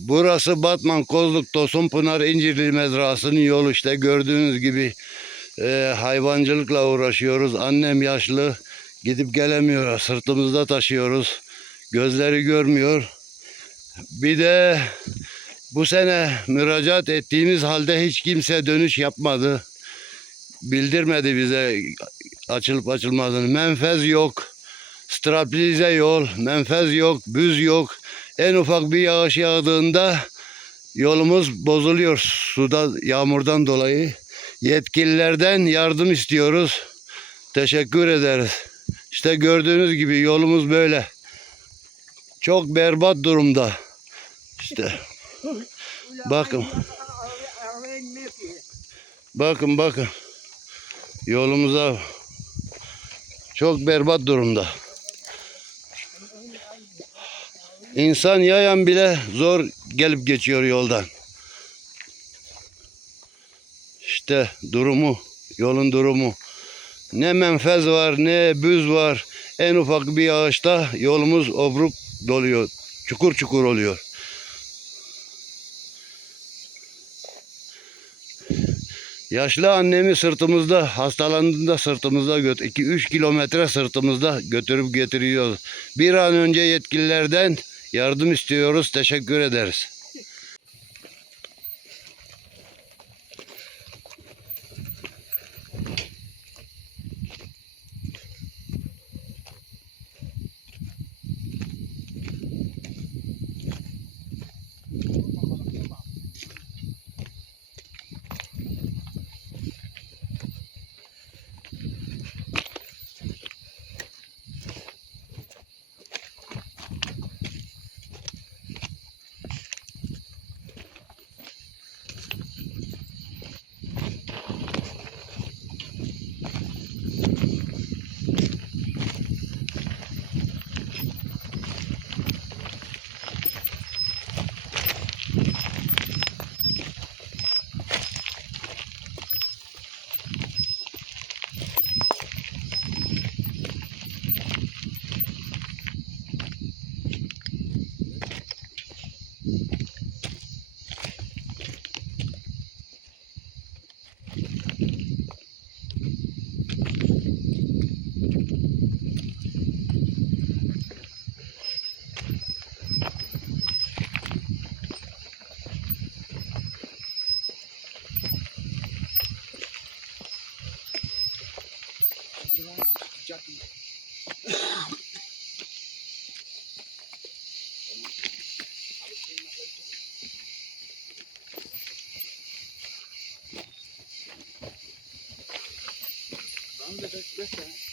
Burası Batman, Kozluk, Tosunpınar, İncirli Mezrası'nın yolu işte gördüğünüz gibi hayvancılıkla uğraşıyoruz. Annem yaşlı, gidip gelemiyor, sırtımızda taşıyoruz. Gözleri görmüyor. Bir de bu sene müracaat ettiğimiz halde hiç kimse dönüş yapmadı. Bildirmedi bize açılıp açılmadığını. Menfez yok, straplize yol, menfez yok, büz yok. En ufak bir yağış yağdığında yolumuz bozuluyor suda, yağmurdan dolayı. Yetkililerden yardım istiyoruz. Teşekkür ederiz. İşte gördüğünüz gibi yolumuz böyle. Çok berbat durumda. İşte bakın. Bakın. Yolumuza çok berbat durumda. İnsan yayan bile zor gelip geçiyor yoldan. İşte durumu, yolun durumu. Ne menfez var, ne büz var. En ufak bir yağışta yolumuz obruk doluyor. Çukur çukur oluyor. Yaşlı annemi sırtımızda, hastalandığında sırtımızda 2-3 kilometre sırtımızda götürüp getiriyoruz. Bir an önce yetkililerden yardım istiyoruz. Teşekkür ederiz. Ben de 5 tane.